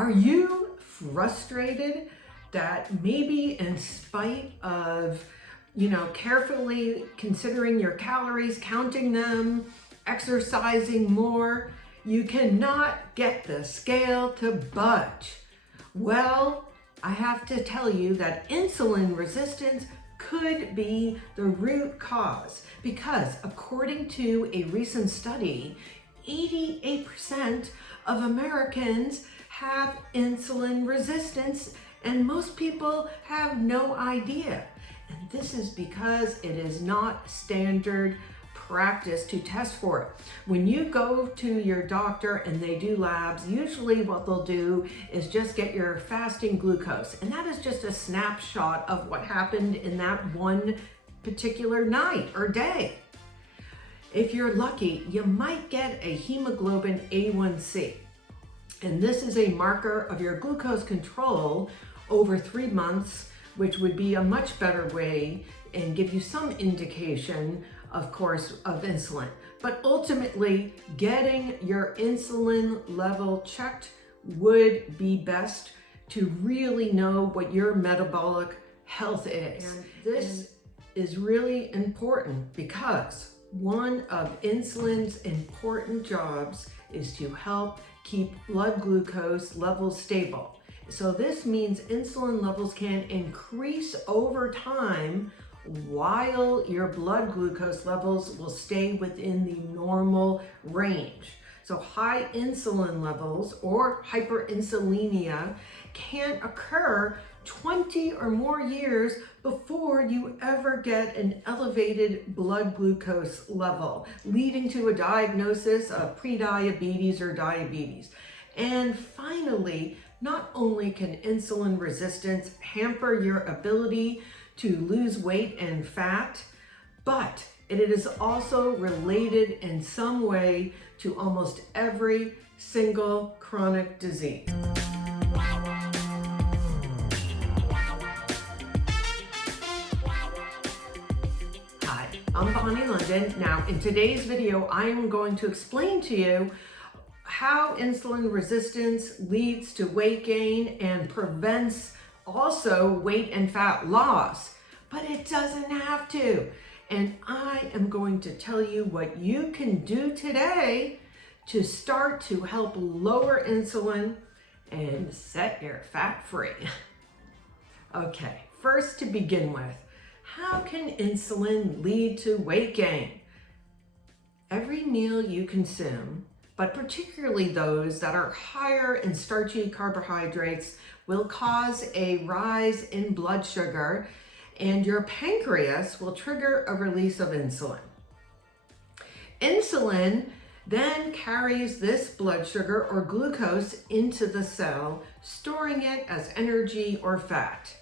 Are you frustrated that maybe in spite of, carefully considering your calories, counting them, exercising more, you cannot get the scale to budge? Well, I have to tell you that insulin resistance could be the root cause, because according to a recent study, 88% of Americans have insulin resistance, and most people have no idea. And this is because it is not standard practice to test for it. When you go to your doctor and they do labs, usually what they'll do is just get your fasting glucose. And that is just a snapshot of what happened in that one particular night or day. If you're lucky, you might get a hemoglobin A1C. And this is a marker of your glucose control over 3 months, which would be a much better way and give you some indication, of course, of insulin. But ultimately, getting your insulin level checked would be best to really know what your metabolic health is. And this is really important because one of insulin's important jobs is to help keep blood glucose levels stable. So this means insulin levels can increase over time while your blood glucose levels will stay within the normal range. So high insulin levels or hyperinsulinemia can occur 20 or more years before you ever get an elevated blood glucose level, leading to a diagnosis of prediabetes or diabetes. And finally, not only can insulin resistance hamper your ability to lose weight and fat, but it is also related in some way to almost every single chronic disease. Hi, I'm Bonnie London. Now, in today's video, I am going to explain to you how insulin resistance leads to weight gain and prevents also weight and fat loss, but it doesn't have to. And I am going to tell you what you can do today to start to help lower insulin and set your fat free. Okay, first to begin with, how can insulin lead to weight gain? Every meal you consume, but particularly those that are higher in starchy carbohydrates, will cause a rise in blood sugar, and your pancreas will trigger a release of insulin. Insulin then carries this blood sugar or glucose into the cell, storing it as energy or fat.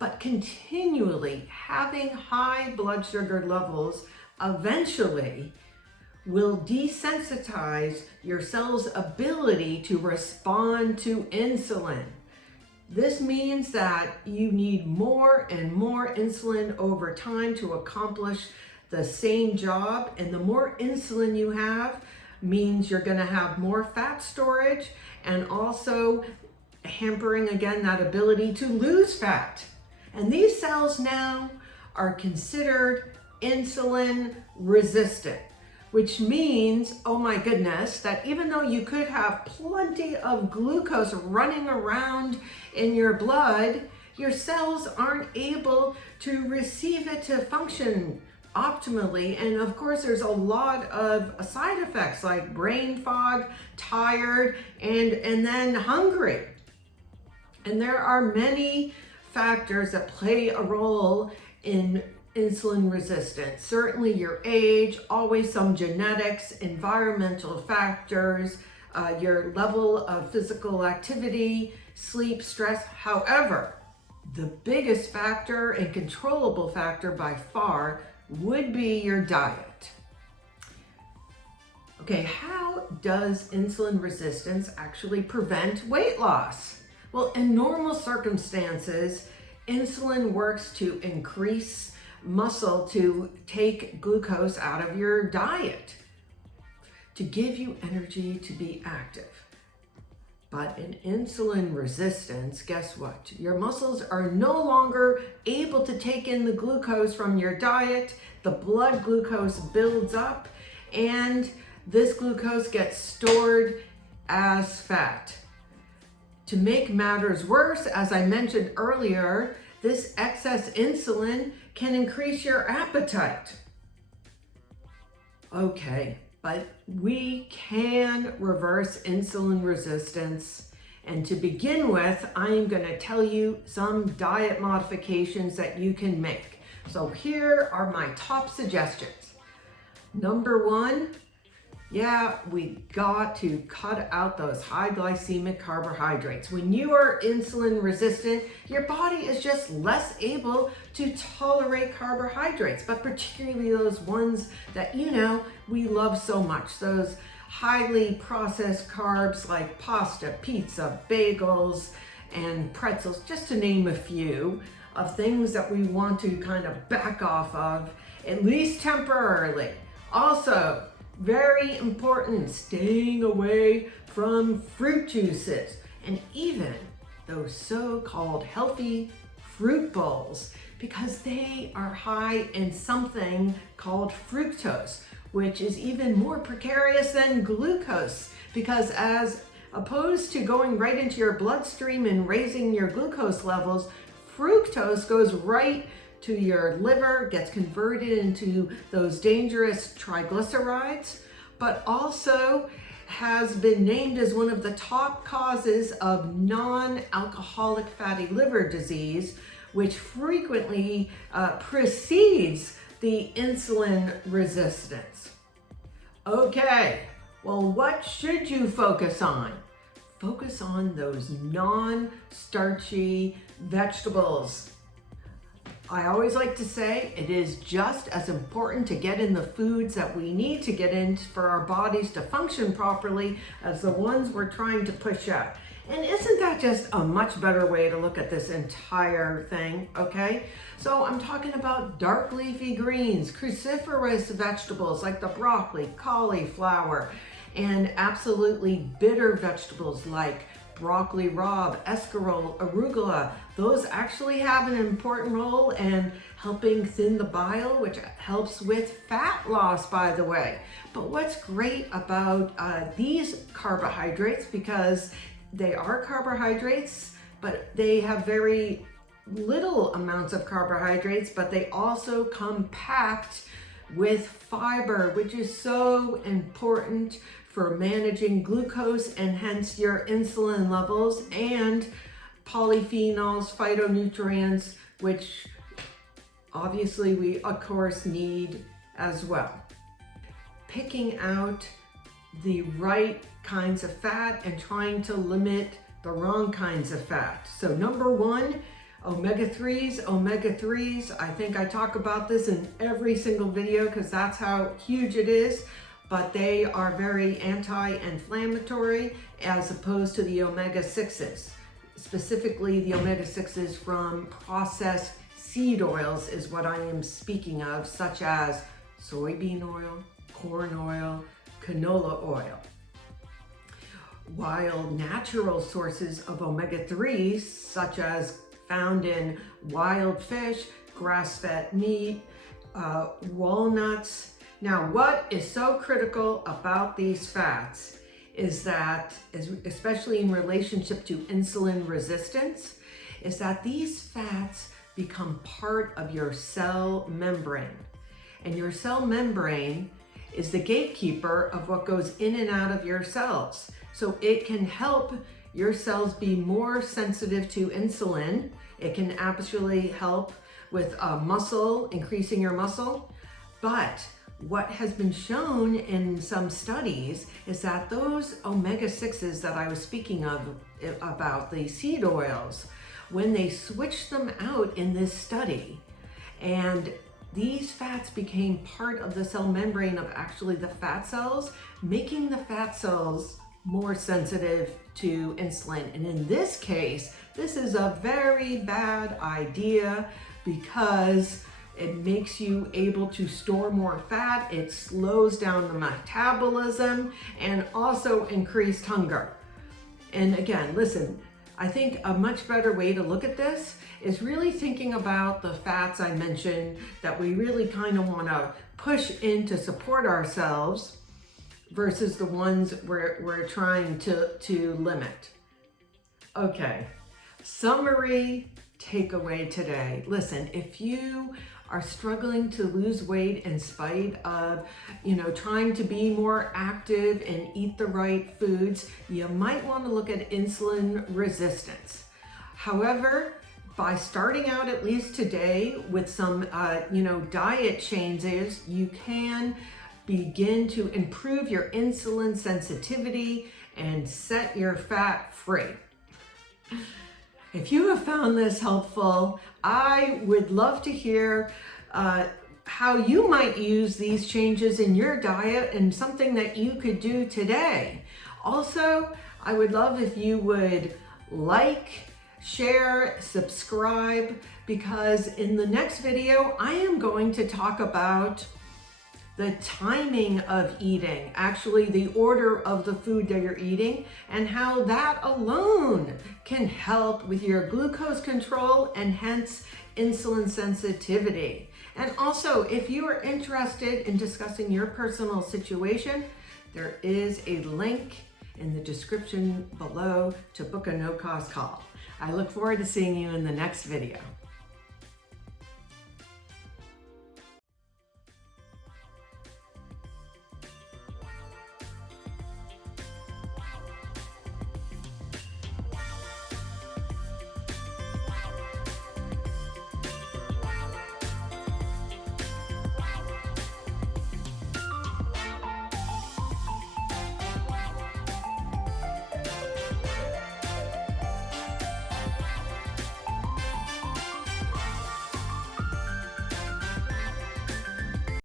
But continually having high blood sugar levels eventually will desensitize your cell's ability to respond to insulin. This means that you need more and more insulin over time to accomplish the same job, and the more insulin you have means you're going to have more fat storage and also hampering again that ability to lose fat. And these cells now are considered insulin resistant, which means, oh my goodness, that even though you could have plenty of glucose running around in your blood, your cells aren't able to receive it to function optimally. And of course, there's a lot of side effects like brain fog, tired, and then hungry. And there are many factors that play a role in insulin resistance. Certainly your age, always some genetics, environmental factors, your level of physical activity, sleep, stress. However, the biggest factor and controllable factor by far would be your diet. Okay, how does insulin resistance actually prevent weight loss? Well, in normal circumstances, insulin works to increase muscle to take glucose out of your diet, to give you energy to be active. But in insulin resistance, guess what? Your muscles are no longer able to take in the glucose from your diet. The blood glucose builds up, and this glucose gets stored as fat. To make matters worse, as I mentioned earlier, this excess insulin can increase your appetite. Okay, but we can reverse insulin resistance. And to begin with, I'm going to tell you some diet modifications that you can make. So here are my top suggestions. Number one, we got to cut out those high glycemic carbohydrates. When you are insulin resistant, your body is just less able to tolerate carbohydrates, but particularly those ones that we love so much. Those highly processed carbs like pasta, pizza, bagels, and pretzels, just to name a few of things that we want to kind of back off of, at least temporarily. Also, very important, staying away from fruit juices and even those so-called healthy fruit bowls, because they are high in something called fructose, which is even more precarious than glucose, because as opposed to going right into your bloodstream and raising your glucose levels, fructose goes right to your liver, gets converted into those dangerous triglycerides, but also has been named as one of the top causes of non-alcoholic fatty liver disease, which frequently precedes the insulin resistance. Okay, well, what should you focus on? Focus on those non-starchy vegetables. I always like to say it is just as important to get in the foods that we need to get in for our bodies to function properly as the ones we're trying to push out. And isn't that just a much better way to look at this entire thing, okay? So I'm talking about dark leafy greens, cruciferous vegetables like the broccoli, cauliflower, and absolutely bitter vegetables like broccoli rabe, escarole, arugula. Those actually have an important role in helping thin the bile, which helps with fat loss, by the way. But what's great about these carbohydrates, because they are carbohydrates, but they have very little amounts of carbohydrates, but they also come packed with fiber, which is so important for managing glucose and hence your insulin levels, and polyphenols, phytonutrients, which obviously we of course need as well. Picking out the right kinds of fat and trying to limit the wrong kinds of fat. So number one, omega-3s. Omega-3s, I think I talk about this in every single video because that's how huge it is, but they are very anti-inflammatory as opposed to the omega-6s. Specifically, the omega-6s from processed seed oils is what I am speaking of, such as soybean oil, corn oil, canola oil. While natural sources of omega-3s, such as found in wild fish, grass-fed meat, walnuts. Now, what is so critical about these fats is that, especially in relationship to insulin resistance, is that these fats become part of your cell membrane. And your cell membrane is the gatekeeper of what goes in and out of your cells. So it can help your cells be more sensitive to insulin. It can actually help with muscle, increasing your muscle. But what has been shown in some studies is that those omega-6s that I was speaking of, about the seed oils, when they switched them out in this study, and these fats became part of the cell membrane of actually the fat cells, making the fat cells more sensitive to insulin. And in this case, this is a very bad idea because it makes you able to store more fat, it slows down the metabolism, and also increased hunger. And again, listen, I think a much better way to look at this is really thinking about the fats I mentioned that we really kind of want to push in to support ourselves versus the ones we're trying to limit. Okay, summary takeaway today. Listen, if you are struggling to lose weight in spite of, trying to be more active and eat the right foods, you might want to look at insulin resistance. However, by starting out at least today with some, diet changes, you can begin to improve your insulin sensitivity and set your fat free. If you have found this helpful, I would love to hear how you might use these changes in your diet and something that you could do today. Also, I would love if you would like, share, subscribe, because in the next video, I am going to talk about the timing of eating, actually the order of the food that you're eating, and how that alone can help with your glucose control and hence insulin sensitivity. And also, if you are interested in discussing your personal situation, there is a link in the description below to book a no-cost call. I look forward to seeing you in the next video.